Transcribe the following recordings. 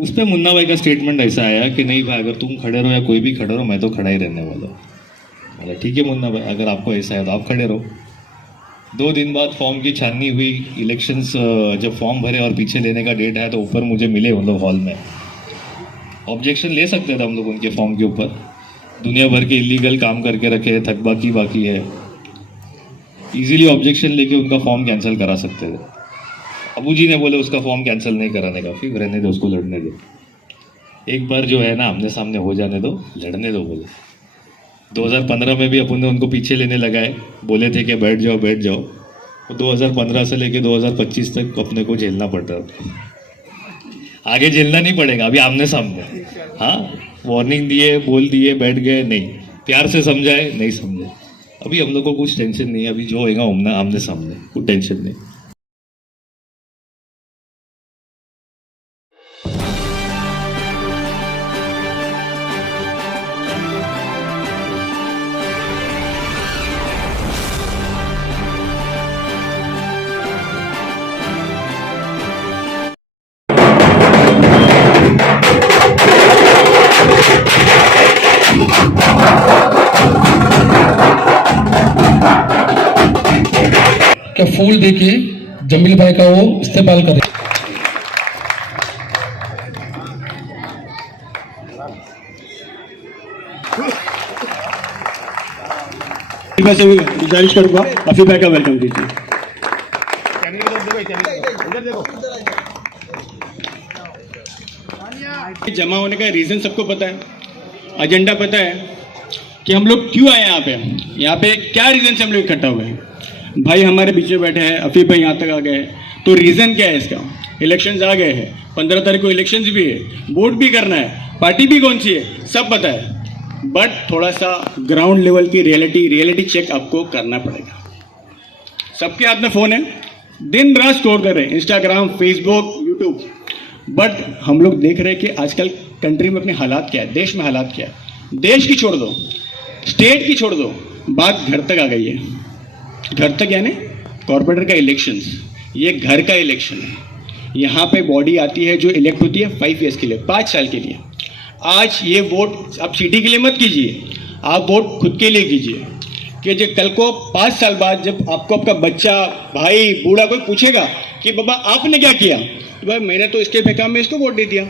उस पर मुन्ना भाई का स्टेटमेंट ऐसा आया कि नहीं भाई, अगर तुम खड़े रहो या कोई भी खड़े रहो, मैं तो खड़ा ही रहने वाला हूँ। बोला ठीक है मुन्ना भाई, अगर आपको ऐसा है तो आप खड़े रहो। 2 दिन बाद फॉर्म की छाननी हुई, इलेक्शंस जब फॉर्म भरे और पीछे लेने का डेट है तो ऊपर मुझे मिले उन लोग हॉल में। ऑब्जेक्शन ले सकते थे हम लोग उनके फॉर्म के ऊपर, दुनिया भर के इलीगल काम करके रखे हैं, थकबाकी बाकी है, इजीली ऑब्जेक्शन लेके उनका फॉर्म कैंसिल करा सकते थे। अबू जी ने बोले उसका फॉर्म कैंसिल नहीं कराने का, फिर रहने दो, उसको लड़ने दो, एक बार जो है ना आमने सामने हो जाने दो, लड़ने दो बोले। 2015 में भी अपन ने उनको पीछे लेने लगाए, बोले थे कि बैठ जाओ बैठ जाओ, तो 2015 से लेके 2025 तक अपने को झेलना पड़ रहा था। आगे झेलना नहीं पड़ेगा, अभी आमने सामने। हाँ, वार्निंग दिए, बोल दिए, बैठ गए, नहीं प्यार से समझाए, नहीं समझे। अभी हम लोग को कुछ टेंशन नहीं है, अभी जो होगा आमने सामने, कुछ टेंशन नहीं। क्या फूल देके जमील भाई का वो इस्तेमाल करें। मैं से गुजारिश करूंगा अफी भाई का वेलकम कीजिए। जमा होने का रीजन सबको पता है, एजेंडा पता है कि हम लोग क्यों आए यहाँ पे क्या रीजन से हम लोग इकट्ठा हुए हैं। भाई हमारे बीच में बैठे हैं, अफी भाई यहाँ तक आ गए हैं, तो रीजन क्या है इसका। इलेक्शंस आ गए हैं, 15 तारीख को इलेक्शंस भी है, वोट भी करना है, पार्टी भी कौन सी है सब पता है, बट थोड़ा सा ग्राउंड लेवल की रियलिटी चेक आपको करना पड़ेगा। सबके हाथ में फ़ोन है, दिन रात स्टोर कर रहे हैं, इंस्टाग्राम, फेसबुक, यूट्यूब, बट हम लोग देख रहे हैं कि आजकल कंट्री में अपने हालात क्या है, देश में हालात क्या है। देश की छोड़ दो, स्टेट की छोड़ दो, बात घर तक आ गई है। घर तक यानी कॉर्पोरेटर का इलेक्शंस, ये घर का इलेक्शन है। यहाँ पे बॉडी आती है जो इलेक्ट होती है 5 ईयर्स के लिए, 5 साल के लिए। आज ये वोट आप सिटी के लिए मत कीजिए, आप वोट खुद के लिए कीजिए कि जो कल को 5 साल बाद जब आपको आपका बच्चा, भाई, बूढ़ा कोई पूछेगा कि बाबा आपने क्या किया, तो भाई मैंने तो इसके बेकाम में इसको वोट दे दिया,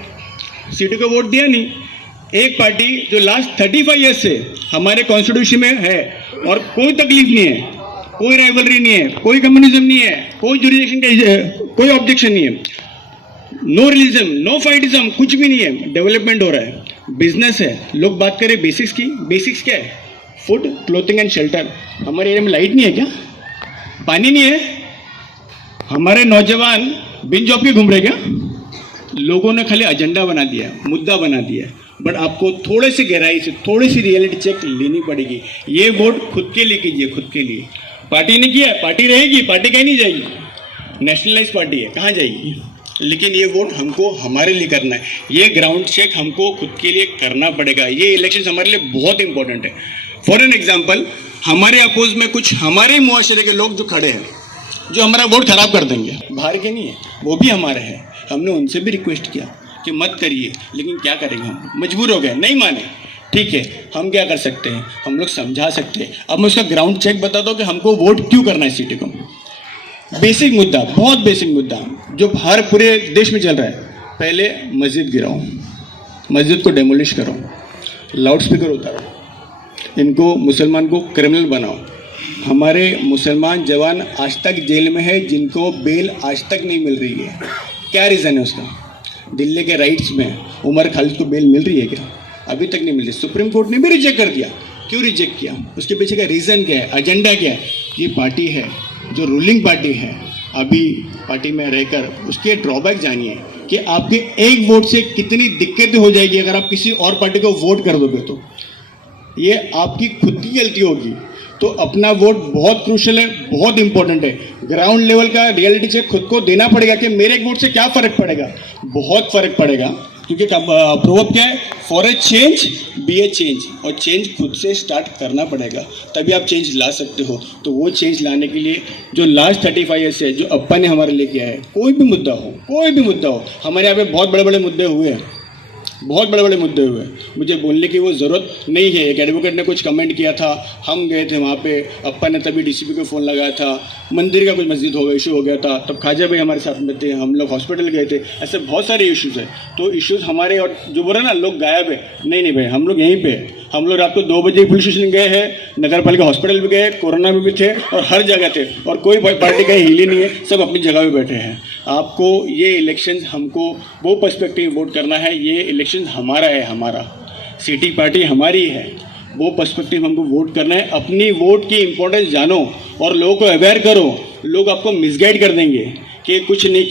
सिटी को वोट दिया नहीं। एक पार्टी जो लास्ट 35 ईयर्स से हमारे कॉन्स्टिट्यूशन में है और कोई तकलीफ नहीं है, कोई राइवलरी नहीं है, कोई कम्युनिज्म नहीं है, कोई जुरिडिक्शन का कोई ऑब्जेक्शन नहीं है, नो रिलीजन, नो फाइटिज्म, कुछ भी नहीं है, डेवलपमेंट हो रहा है, बिजनेस है। लोग बात करें बेसिक्स की, बेसिक्स क्या है, फूड, क्लोथिंग एंड शेल्टर। हमारे एरिया में लाइट नहीं है क्या, पानी नहीं है, हमारे नौजवान बिन जॉब के घूम रहे क्या। लोगों ने खाली एजेंडा बना दिया, मुद्दा बना दिया, बट आपको थोड़े से गहराई से थोड़ी सी रियलिटी चेक लेनी पड़ेगी। ये वोट खुद के लिए कीजिए, खुद के लिए। पार्टी ने किया, पार्टी रहेगी, पार्टी कहीं नहीं जाएगी, नेशनलाइज पार्टी है, कहाँ जाएगी। लेकिन ये वोट हमको हमारे लिए करना है, ये ग्राउंड चेक हमको खुद के लिए करना पड़ेगा। ये इलेक्शन हमारे लिए बहुत इंपॉर्टेंट है। फॉर एन एग्जाम्पल, हमारे अपोज में कुछ हमारे मुआशरे के लोग जो खड़े हैं, जो हमारा वोट खराब कर देंगे, बाहर के नहीं है, वो भी हमारे हैं। हमने उनसे भी रिक्वेस्ट किया कि मत करिए, लेकिन क्या करेंगे, हम मजबूर हो गए, नहीं माने। ठीक है, हम क्या कर सकते हैं, हम लोग समझा सकते हैं। अब मैं उसका ग्राउंड चेक बताता हूँ कि हमको वोट क्यों करना है सिटी को। बेसिक मुद्दा, बहुत बेसिक मुद्दा जो हर पूरे देश में चल रहा है। पहले मस्जिद गिराओ, मस्जिद को डेमोलिश करो, लाउड स्पीकर उतारो, इनको मुसलमान को क्रिमिनल बनाओ। हमारे मुसलमान जवान आज तक जेल में है, जिनको बेल आज तक नहीं मिल रही है। क्या रीज़न है उसका? दिल्ली के राइट्स में उमर खालिद को बेल मिल रही है क्या? अभी तक नहीं मिल रही। सुप्रीम कोर्ट ने भी रिजेक्ट कर दिया। क्यों रिजेक्ट किया? उसके पीछे का रीज़न क्या है, एजेंडा क्या है? ये पार्टी है जो रूलिंग पार्टी है, अभी पार्टी में रहकर उसके ड्रॉबैक जानिए कि आपके एक वोट से कितनी दिक्कतें हो जाएगी अगर आप किसी और पार्टी को वोट कर दोगे। तो ये आपकी खुद की गलती होगी। तो अपना वोट बहुत क्रूशल है, बहुत इंपॉर्टेंट है। ग्राउंड लेवल का रियलिटी चेक खुद को देना पड़ेगा कि मेरे एक वोट से क्या फ़र्क पड़ेगा। बहुत फ़र्क पड़ेगा क्योंकि प्रोवर्ब क्या है, for a change be a change, और चेंज खुद से स्टार्ट करना पड़ेगा तभी आप चेंज ला सकते हो। तो वो चेंज लाने के लिए जो लास्ट 35 ईयर्स है जो अप्पा ने हमारे लिए किया है, कोई भी मुद्दा हो, हमारे यहाँ पे बहुत बड़े बड़े मुद्दे हुए हैं, बहुत बड़े बड़े मुद्दे हुए। मुझे बोलने की वो ज़रूरत नहीं है। एक एडवोकेट ने कुछ कमेंट किया था, हम गए थे वहाँ पे, अप्पा ने तभी डीसीपी को फ़ोन लगाया था, मंदिर का कुछ मस्जिद हो गया, इशू हो गया था, तब खाजा भाई हमारे साथ में थे, हम लोग हॉस्पिटल गए थे। ऐसे बहुत सारे इश्यूज़ हैं। तो इश्यूज़ हमारे, और जो बोला ना लोग गायब है, नहीं भाई, हम लोग यहीं पे, हम लोग रात को 2 बजे पुलिस स्टेशन गए हैं, नगर पालिका हॉस्पिटल भी गए, कोरोना में भी थे और हर जगह थे, और कोई पार्टी कहीं हिली नहीं है, सब अपनी जगह पे बैठे हैं। आपको ये इलेक्शन, हमको वो पर्सपेक्टिव वोट करना है, ये इलेक्शन हमारा है, हमारा सिटी पार्टी हमारी है, वो पर्सपेक्टिव हमको वोट करना है। अपनी वोट की इंपॉर्टेंस जानो और लोगों को अवेयर करो। लोग आपको मिसगाइड कर देंगे कि कुछ नहीं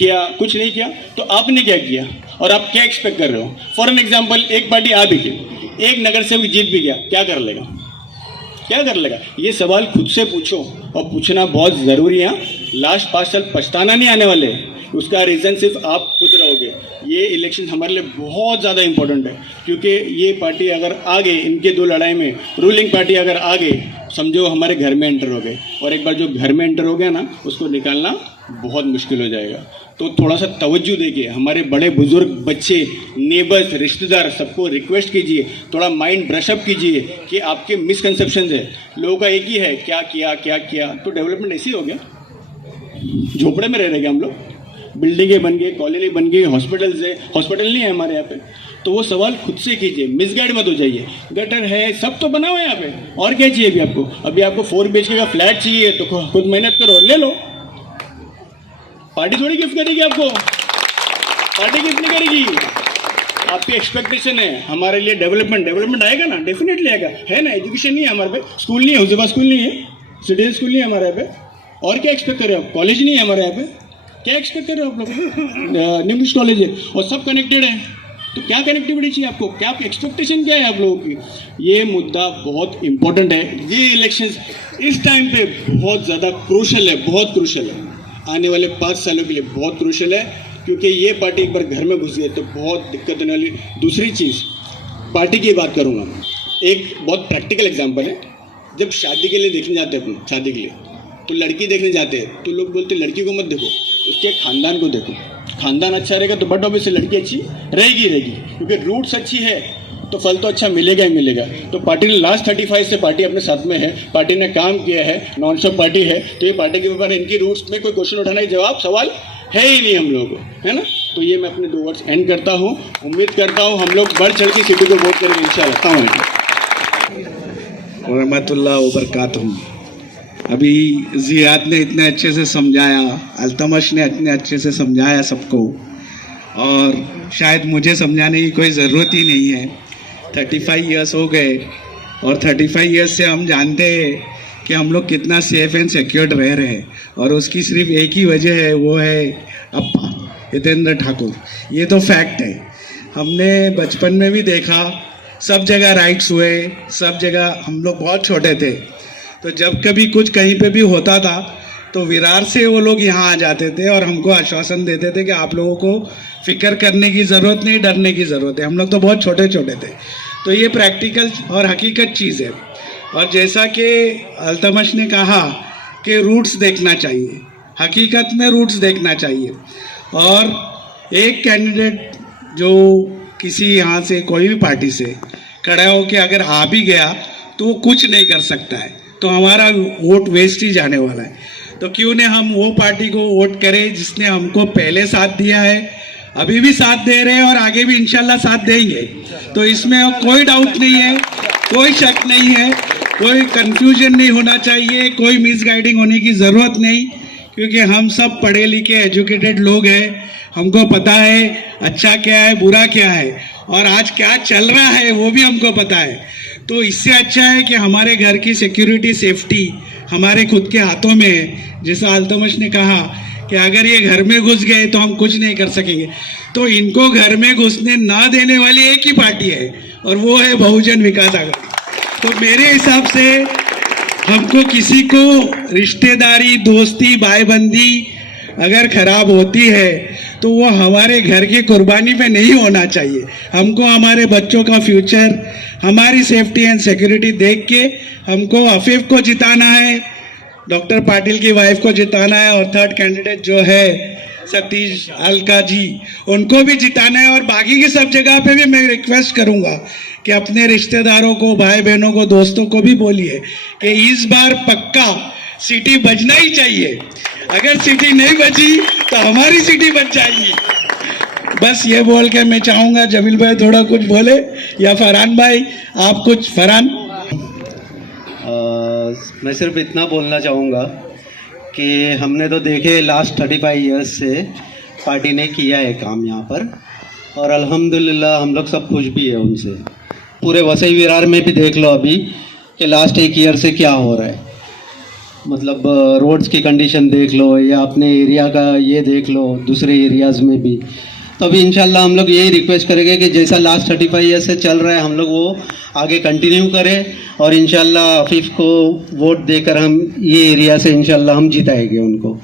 किया, तो आपने क्या किया और आप क्या एक्सपेक्ट कर रहे हो। फॉर एन एग्जाम्पल, एक पार्टी आ भी गई, एक नगर सेवक जीत भी गया, क्या कर लेगा? ये सवाल खुद से पूछो, और पूछना बहुत ज़रूरी है। लास्ट 5 साल पछताना नहीं आने वाले, उसका रीज़न सिर्फ आप खुद रहोगे। ये इलेक्शन हमारे लिए बहुत ज़्यादा इंपॉर्टेंट है, क्योंकि ये पार्टी अगर आ गई, इनके 2 लड़ाई में रूलिंग पार्टी अगर आ गई, समझो हमारे घर में एंटर हो गए, और एक बार जो घर में एंटर हो गया ना, उसको निकालना बहुत मुश्किल हो जाएगा। तो थोड़ा सा तवज्जो देखिए, हमारे बड़े बुजुर्ग, बच्चे, नेबर्स, रिश्तेदार, सबको रिक्वेस्ट कीजिए, थोड़ा माइंड ब्रशअप कीजिए कि आपके मिसकंसेप्शंस है। लोगों का एक ही है, क्या किया, तो डेवलपमेंट ऐसे ही हो गया। झोपड़े में रह रहे हम लोग, बिल्डिंगें बन गई, कॉलोनी बन गई, हॉस्पिटल्स है, हॉस्पिटल नहीं है हमारे यहाँ पे। तो वो सवाल खुद से कीजिए, मिसगाइड मत हो जाइए। गटर है, सब तो बना हुआ है यहाँ पे, और क्या चाहिए अभी आपको? अभी आपको 4 BHK का फ्लैट चाहिए तो खुद मेहनत करो और ले लो। पार्टी थोड़ी गिफ्ट करेगी आपको, पार्टी गिफ्ट नहीं करेगी। आपकी एक्सपेक्टेशन है हमारे लिए डेवलपमेंट आएगा ना, डेफिनेटली आएगा, है ना। एजुकेशन नहीं है हमारे पे, स्कूल नहीं है, उसके पास स्कूल नहीं है, सिटीजन स्कूल नहीं है हमारे यहाँ पे, और क्या एक्सपेक्ट कर रहे हो आप? कॉलेज नहीं है हमारे यहाँ पे, क्या एक्सपेक्ट कर रहे हो आप लोग? इंग्लिश कॉलेज है और सब कनेक्टेड है, तो क्या कनेक्टिविटी चाहिए आपको? क्या एक्सपेक्टेशन क्या है आप लोगों की? ये मुद्दा बहुत इंपॉर्टेंट है। ये इलेक्शंस इस टाइम पे बहुत ज़्यादा क्रूशल है, बहुत क्रूशल है, आने वाले 5 सालों के लिए बहुत क्रूशल है, क्योंकि ये पार्टी एक बार घर में घुस गई तो बहुत दिक्कत होने वाली। दूसरी चीज़, पार्टी की बात करूँगा, एक बहुत प्रैक्टिकल एग्जाम्पल है। जब शादी के लिए देखने जाते हैं, अपन शादी के लिए तो लड़की देखने जाते हैं, तो लोग बोलते हैं लड़की को मत देखो, उसके खानदान को देखो। खानदान अच्छा रहेगा तो बट ऑब्वियसली लड़की अच्छी रहेगी, क्योंकि रूट्स अच्छी है तो फल तो अच्छा मिलेगा ही मिलेगा। तो पार्टी ने लास्ट 35 से पार्टी अपने साथ में है, पार्टी ने काम किया है, नॉन स्टॉप पार्टी है, तो ये पार्टी के ऊपर इनकी रूट्स में कोई क्वेश्चन उठाने का सवाल है ही नहीं हम लोगों को, है ना। तो ये मैं अपने 2 वर्ड्स एंड करता हूँ। उम्मीद करता हूँ हम लोग बढ़ चढ़ के सिटी को वोट करेंगे इंशाल्लाह। रहमतुल्लाह व बरकातुहू। अभी जियाद ने इतने अच्छे से समझाया, अल्तमश ने इतने अच्छे से समझाया सबको, और शायद मुझे समझाने की कोई ज़रूरत ही नहीं है। 35 ईयर्स हो गए, और 35 ईयर्स से हम जानते हैं कि हम लोग कितना सेफ एंड सिक्योर्ड रह रहे हैं, और उसकी सिर्फ एक ही वजह है, वो है अप्पा हितेंद्र ठाकुर। ये तो फैक्ट है। हमने बचपन में भी देखा, सब जगह राइट्स हुए, सब जगह। हम लोग बहुत छोटे थे तो जब कभी कुछ कहीं पे भी होता था तो विरार से वो लोग यहाँ आ जाते थे और हमको आश्वासन देते थे कि आप लोगों को फिक्र करने की ज़रूरत नहीं, डरने की ज़रूरत है। हम लोग तो बहुत छोटे छोटे थे। तो ये प्रैक्टिकल और हकीकत चीज़ है। और जैसा कि अल्तमश ने कहा कि रूट्स देखना चाहिए, हकीकत में रूट्स देखना चाहिए। और एक कैंडिडेट जो किसी यहाँ से कोई भी पार्टी से खड़ा हो के अगर आ भी गया तो वो कुछ नहीं कर सकता है, तो हमारा वोट वेस्ट ही जाने वाला है। तो क्यों न हम वो पार्टी को वोट करें जिसने हमको पहले साथ दिया है, अभी भी साथ दे रहे हैं और आगे भी इंशाल्लाह साथ देंगे। तो इसमें कोई डाउट नहीं है, कोई शक नहीं है, कोई कंफ्यूजन नहीं होना चाहिए, कोई मिसगाइडिंग होने की ज़रूरत नहीं, क्योंकि हम सब पढ़े लिखे एजुकेटेड लोग हैं। हमको पता है अच्छा क्या है, बुरा क्या है, और आज क्या चल रहा है वो भी हमको पता है। तो इससे अच्छा है कि हमारे घर की सिक्योरिटी, सेफ्टी हमारे खुद के हाथों में है। जैसा अल्तमश ने कहा कि अगर ये घर में घुस गए तो हम कुछ नहीं कर सकेंगे, तो इनको घर में घुसने ना देने वाली एक ही पार्टी है, और वो है बहुजन विकास आघाड़ी। तो मेरे हिसाब से हमको किसी को रिश्तेदारी, दोस्ती, भाईबंदी अगर खराब होती है तो वो हमारे घर की कुर्बानी पे नहीं होना चाहिए। हमको हमारे बच्चों का फ्यूचर, हमारी सेफ्टी एंड सिक्योरिटी देख के हमको अफीफ को जिताना है, डॉक्टर पाटिल की वाइफ को जिताना है, और थर्ड कैंडिडेट जो है सतीश अलका जी, उनको भी जिताना है। और बाकी की सब जगह पे भी मैं रिक्वेस्ट करूंगा कि अपने रिश्तेदारों को, भाई बहनों को, दोस्तों को भी बोलिए कि इस बार पक्का सिटी बजना ही चाहिए। अगर सिटी नहीं बची तो हमारी सिटी बच जाएगी। बस ये बोल के मैं चाहूंगा जमील भाई थोड़ा कुछ बोले, या फरहान भाई आप कुछ। फरहान, मैं सिर्फ इतना बोलना चाहूँगा कि हमने तो देखे लास्ट 35 इयर्स से पार्टी ने किया है काम यहाँ पर, और अल्हम्दुलिल्लाह हम लोग सब खुश भी है उनसे। पूरे वसई विरार में भी देख लो अभी कि लास्ट 1 ईयर से क्या हो रहा है, मतलब रोड्स की कंडीशन देख लो, या अपने एरिया का ये देख लो, दूसरे एरियाज़ में भी। तो अभी इंशाल्लाह हम लोग यही रिक्वेस्ट करेंगे कि जैसा लास्ट 35 ईयर से चल रहा है हम लोग वो आगे कंटिन्यू करें, और इंशाल्लाह अफीफ को वोट देकर हम ये एरिया से इंशाल्लाह हम जिताएंगे उनको।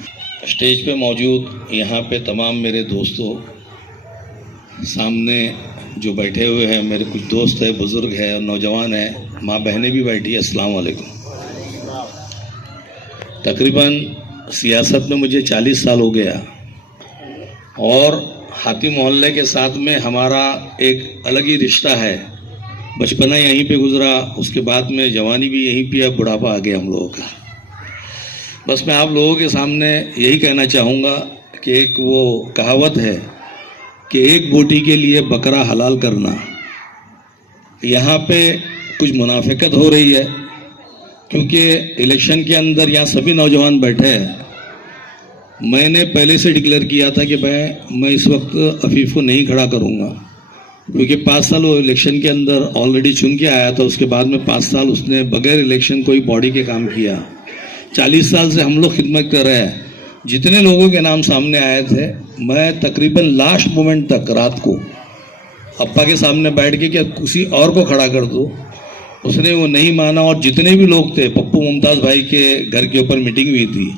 स्टेज पे मौजूद यहाँ पे तमाम मेरे दोस्तों, सामने जो बैठे हुए हैं मेरे कुछ दोस्त हैं, बुज़ुर्ग हैं और नौजवान हैं, माँ बहनें भी बैठी है, अस्सलाम वालेकुम। तकरीबन सियासत में मुझे 40 साल हो गया, और हाथी मोहल्ले के साथ में हमारा एक अलग ही रिश्ता है। बचपना यहीं पे गुजरा, उसके बाद में जवानी भी यहीं पे, अब बुढ़ापा आ गया हम लोगों का। बस मैं आप लोगों के सामने यही कहना चाहूँगा कि एक वो कहावत है कि एक बोटी के लिए बकरा हलाल करना, यहाँ पे कुछ मुनाफिकत हो रही है, क्योंकि इलेक्शन के अंदर यहाँ सभी नौजवान बैठे हैं। मैंने पहले से डिक्लेयर किया था कि मैं इस वक्त अफीफ को नहीं खड़ा करूँगा, क्योंकि 5 साल वो इलेक्शन के अंदर ऑलरेडी चुन के आया था। उसके बाद में 5 साल उसने बगैर इलेक्शन कोई बॉडी के काम किया। 40 साल से हम लोग खिदमत कर रहे हैं। जितने लोगों के नाम सामने आए थे, मैं तकरीबन लास्ट मोमेंट तक रात को अप्पा के सामने बैठ के क्या किसी और को खड़ा कर दो, उसने वो नहीं माना। और जितने भी लोग थे, पप्पू मुमताज़ भाई के घर के ऊपर मीटिंग हुई थी,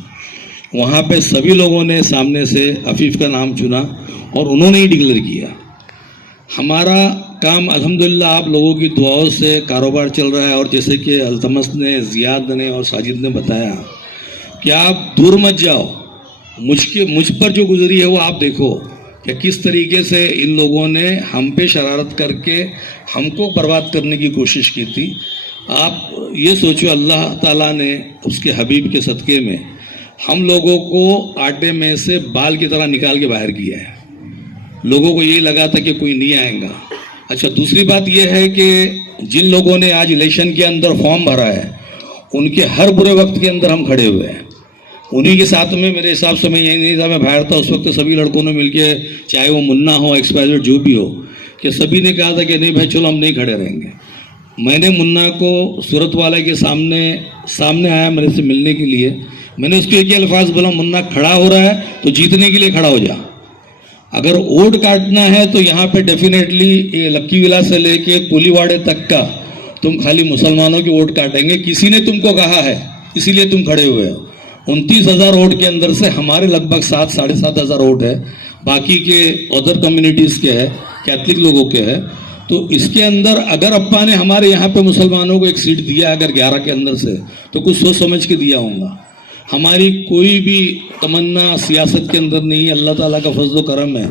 वहाँ पे सभी लोगों ने सामने से अफीफ का नाम चुना और उन्होंने ही डिक्लेयर किया। हमारा काम अल्हम्दुलिल्लाह आप लोगों की दुआओं से कारोबार चल रहा है। और जैसे कि अल्तमस ने, ज़ियाद ने और साजिद ने बताया कि आप दूर मत जाओ, मुझ पर जो गुजरी है वो आप देखो कि किस तरीके से इन लोगों ने हम पे शरारत करके हमको बर्बाद करने की कोशिश की थी। आप ये सोचो, अल्लाह ताला ने उसके हबीब के सदक़े में हम लोगों को आटे में से बाल की तरह निकाल के बाहर किया है। लोगों को ये लगा था कि कोई नहीं आएगा। अच्छा, दूसरी बात यह है कि जिन लोगों ने आज इलेक्शन के अंदर फॉर्म भरा है, उनके हर बुरे वक्त के अंदर हम खड़े हुए हैं। उन्हीं के साथ में मेरे हिसाब से मैं यही नहीं था, मैं बाहर था उस वक्त, सभी लड़कों ने मिलके, चाहे वो मुन्ना हो, एक्सपायर्ड जो भी हो, कि सभी ने कहा था कि नहीं भाई चलो हम नहीं खड़े रहेंगे। मैंने मुन्ना को सूरत वाले के सामने आया मेरे से मिलने के लिए। मैंने उसको एक ही अल्फाज बोला, मुन्ना खड़ा हो रहा है तो जीतने के लिए खड़ा हो जा। अगर वोट काटना है तो यहाँ पे डेफिनेटली लक्की विला से लेके कोलीवाड़े तक का तुम खाली मुसलमानों की वोट काटेंगे। किसी ने तुमको कहा है, इसीलिए तुम खड़े हुए हो। 29,000 वोट के अंदर से हमारे लगभग 7-7,500 वोट है, बाकी के अदर कम्युनिटीज़ के है, कैथलिक लोगों के है। तो इसके अंदर अगर अप्पा ने हमारे यहाँ पे मुसलमानों को एक सीट दिया, अगर 11 के अंदर से, तो कुछ सोच समझ के दिया होगा। हमारी कोई भी तमन्ना सियासत के अंदर नहीं है, अल्लाह ताला का फजल करम है।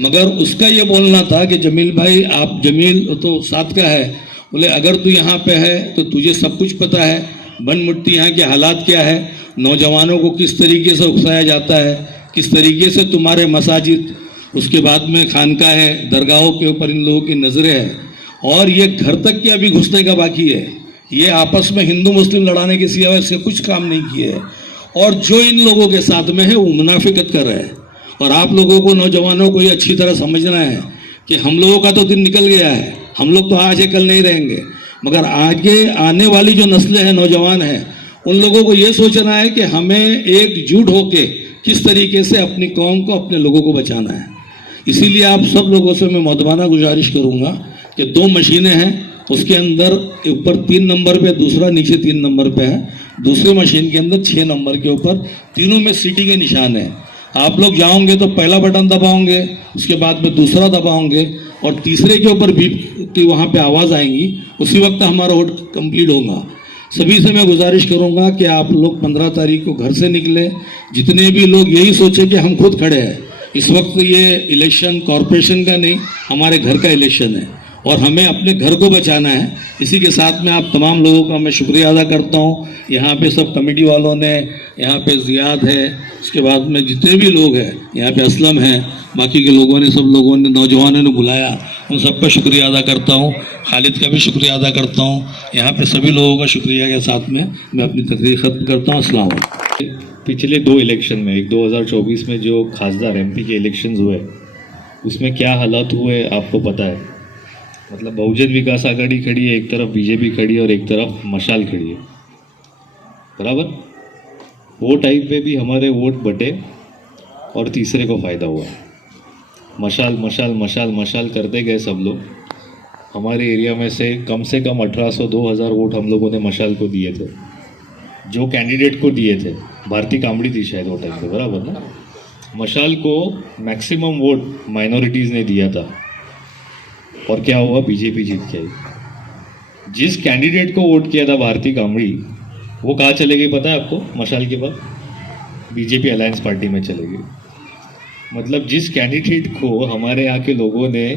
मगर उसका ये बोलना था कि जमील भाई, आप जमील तो साथ का है, बोले अगर तू यहाँ पे है तो तुझे सब कुछ पता है, बन मुट्ठी यहाँ के हालात क्या है, नौजवानों को किस तरीके से उकसाया जाता है, किस तरीके से तुम्हारे मसाजिद, उसके बाद में खानका है, दरगाहों के ऊपर इन लोगों की नज़रें हैं, और ये घर तक के अभी घुसने का बाकी है। ये आपस में हिंदू मुस्लिम लड़ाने के सिवा इससे कुछ काम नहीं किए है। और जो इन लोगों के साथ में है वो मुनाफिकत कर रहे हैं। और आप लोगों को, नौजवानों को ये अच्छी तरह समझना है कि हम लोगों का तो दिन निकल गया है, हम लोग तो आज है कल नहीं रहेंगे, मगर आगे आने वाली जो नस्लें हैं, नौजवान हैं, उन लोगों को ये सोचना है कि हमें एकजुट होकर किस तरीके से अपनी कौम को, अपने लोगों को बचाना है। इसीलिए आप सब लोगों से मैं मुतबाना गुजारिश करूँगा कि 2 मशीनें हैं, उसके अंदर ऊपर 3 नंबर पे, दूसरा नीचे 3 नंबर पे है, दूसरे मशीन के अंदर 6 नंबर के ऊपर, तीनों में सिटी के निशान है। आप लोग जाओगे तो पहला बटन दबाओगे, उसके बाद में दूसरा दबाओगे और तीसरे के ऊपर बीप की वहाँ पे आवाज़ आएंगी, उसी वक्त हमारा वोट कंप्लीट होगा। सभी से मैं गुजारिश करूंगा कि आप लोग 15 तारीख को घर से निकले, जितने भी लोग यही सोचे कि हम खुद खड़े हैं। इस वक्त ये इलेक्शन कॉरपोरेशन का नहीं, हमारे घर का इलेक्शन है और हमें अपने घर को बचाना है। इसी के साथ में आप तमाम लोगों का मैं शुक्रिया अदा करता हूँ। यहाँ पे सब कमेटी वालों ने, यहाँ पे जियाद है, उसके बाद में जितने भी लोग हैं, यहाँ पे असलम है, बाकी के लोगों ने, सब लोगों ने, नौजवानों ने बुलाया, उन सबका शुक्रिया अदा करता हूँ। खालिद का भी शुक्रिया अदा करता हूँ। यहाँ पे सभी लोगों का शुक्रिया के साथ में मैं अपनी तकरीर ख़त्म करता हूँ। अस्सलाम वालेकुम। पिछले 2 इलेक्शन में, एक 2024 में जो खासदार एमपी के इलेक्शंस हुए, उसमें क्या हालात हुए आपको पता है। मतलब बहुजन विकास आघाड़ी खड़ी है, एक तरफ बीजेपी खड़ी है और एक तरफ मशाल खड़ी है, बराबर। वो टाइम पे भी हमारे वोट बटे और तीसरे को फ़ायदा हुआ। मशाल मशाल मशाल मशाल करते गए सब लोग। हमारे एरिया में से कम 1800-2000 वोट हम लोगों ने मशाल को दिए थे। जो कैंडिडेट को दिए थे, भारती कामड़ी थी शायद वो टाइम पे, बराबर ना। मशाल को मैक्सिमम वोट माइनॉरिटीज़ ने दिया था और क्या हुआ, बीजेपी जीत के आई। जिस कैंडिडेट को वोट किया था भारती कामड़ी, वो कहाँ चले गई पता है आपको, मशाल के बाद बीजेपी अलायंस पार्टी में चले गई। मतलब जिस कैंडिडेट को हमारे यहाँ के लोगों ने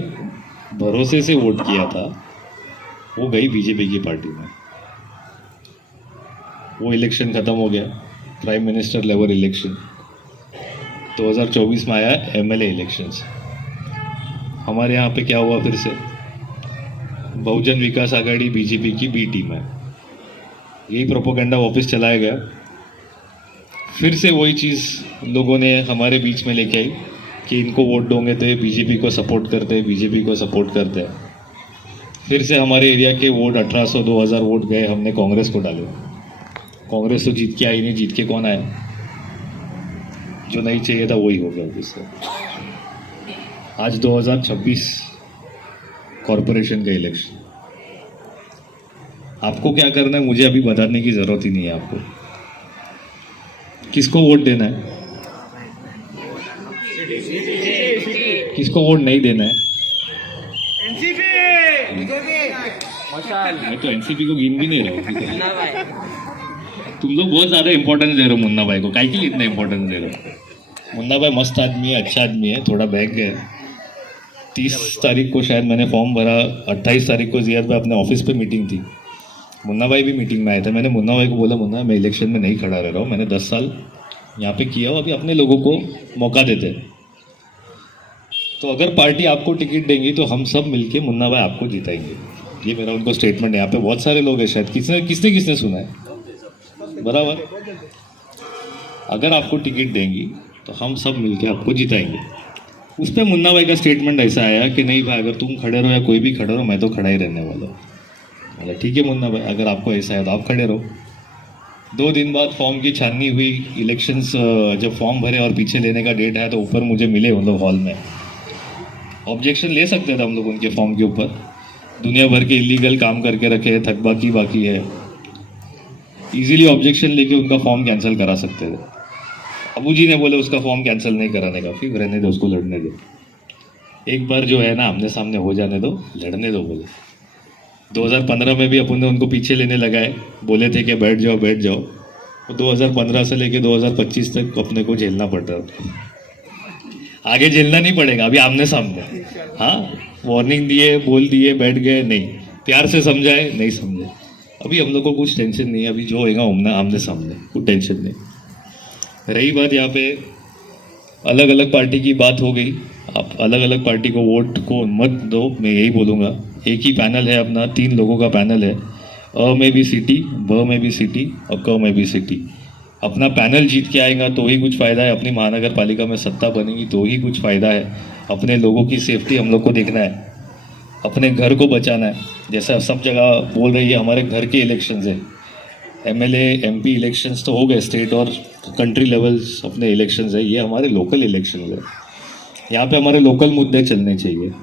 भरोसे से वोट किया था, वो गई बीजेपी की पार्टी में। वो इलेक्शन ख़त्म हो गया, प्राइम मिनिस्टर लेवल इलेक्शन 2024 में आया, एमएलए इलेक्शंस। हमारे यहाँ पे क्या हुआ, फिर से बहुजन विकास आघाड़ी बीजेपी की बी टीम है। यही प्रोपोगंडा वापस चलाया गया। फिर से वही चीज़ लोगों ने हमारे बीच में लेके आई कि इनको वोट दोगे तो ये बीजेपी को सपोर्ट करते हैं, बीजेपी को सपोर्ट करते हैं। फिर से हमारे एरिया के वोट 1800-2000 वोट गए, हमने कांग्रेस को डाले। कांग्रेस तो जीत के आई नहीं, जीत के कौन आया, जो नहीं चाहिए था वही हो गया उससे। आज 2026 कॉरपोरेशन का इलेक्शन। आपको क्या करना है मुझे अभी बताने की ज़रूरत ही नहीं है। आपको किसको वोट देना है, किसको वोट नहीं देना है। मैं तो एनसीपी को गिन भी नहीं रहा हूँ। तुम लोग बहुत ज़्यादा इंपॉर्टेंस दे रहे हो मुन्ना भाई को। काहे के लिए इतना इंपॉर्टेंस दे रहे हो। मुन्ना भाई मस्त आदमी है, अच्छा आदमी है, थोड़ा बहक गया। 30 तारीख को शायद मैंने फॉर्म भरा, 28 तारीख को जियाद भाई अपने ऑफिस पे मीटिंग थी, मुन्ना भाई भी मीटिंग में आए थे। मैंने मुन्ना भाई को बोला, मुन्ना मैं इलेक्शन में नहीं खड़ा रह रहा हूँ, मैंने 10 साल यहाँ पे किया हूँ, अभी अपने लोगों को मौका देते। तो अगर पार्टी आपको टिकट देंगी तो हम सब मिलके मुन्ना भाई आपको जिताएंगे। ये मेरा उनको स्टेटमेंट है। यहाँ पे बहुत सारे लोग हैं, शायद किसने किसने किसने सुना है, बराबर। अगर आपको टिकट देंगी तो हम सब मिलके आपको जिताएंगे। उस पर मुन्ना भाई का स्टेटमेंट ऐसा आया कि नहीं भाई, अगर तुम खड़े रहो या कोई भी खड़े रहो, मैं तो खड़ा ही रहने वाला हूँ। बोला ठीक है मुन्ना भाई, अगर आपको ऐसा है तो आप खड़े रहो। 2 दिन बाद फॉर्म की छाननी हुई, इलेक्शंस जब फॉर्म भरे और पीछे लेने का डेट है तो ऊपर मुझे मिले उन लोग हॉल में। ऑब्जेक्शन ले सकते थे हम लोग उनके फॉर्म के ऊपर, दुनिया भर के इलीगल काम करके रखे हैं, थकबाकी बाकी है, इजीली ऑब्जेक्शन लेके उनका फॉर्म कैंसिल करा सकते थे। अबू जी ने बोले उसका फॉर्म कैंसिल नहीं कराने का, फिर रहने दो, उसको लड़ने दो। एक बार जो है ना आमने सामने हो जाने दो, लड़ने दो बोले। 2015 में भी अपन ने उनको पीछे लेने लगाए, बोले थे कि बैठ जाओ बैठ जाओ। तो 2015 से लेके 2025 तक अपने को झेलना पड़ रहा था। आगे झेलना नहीं पड़ेगा, अभी आमने सामने। हाँ, वार्निंग दिए, बोल दिए, बैठ गए, नहीं प्यार से समझाए, नहीं समझे। अभी हम लोग को कुछ टेंशन नहीं है, अभी जो होएगा आमने सामने, कुछ टेंशन नहीं। रही बात यहाँ पे अलग अलग पार्टी की बात हो गई, आप अलग अलग पार्टी को वोट को मत दो, मैं यही बोलूँगा। एक ही पैनल है अपना, 3 लोगों का पैनल है, अ में भी सिटी, ब में भी सिटी और क में भी सिटी। अपना पैनल जीत के आएगा तो ही कुछ फ़ायदा है, अपनी महानगर पालिका में सत्ता बनेगी तो ही कुछ फ़ायदा है। अपने लोगों की सेफ्टी हम लोग को देखना है, अपने घर को बचाना है। जैसा सब जगह बोल रही है हमारे घर के इलेक्शंस है, एमएलए एमपी इलेक्शंस तो हो गए, स्टेट और कंट्री लेवल्स अपने इलेक्शंस है, ये हमारे लोकल इलेक्शंस है। यहाँ पे हमारे लोकल मुद्दे चलने चाहिए।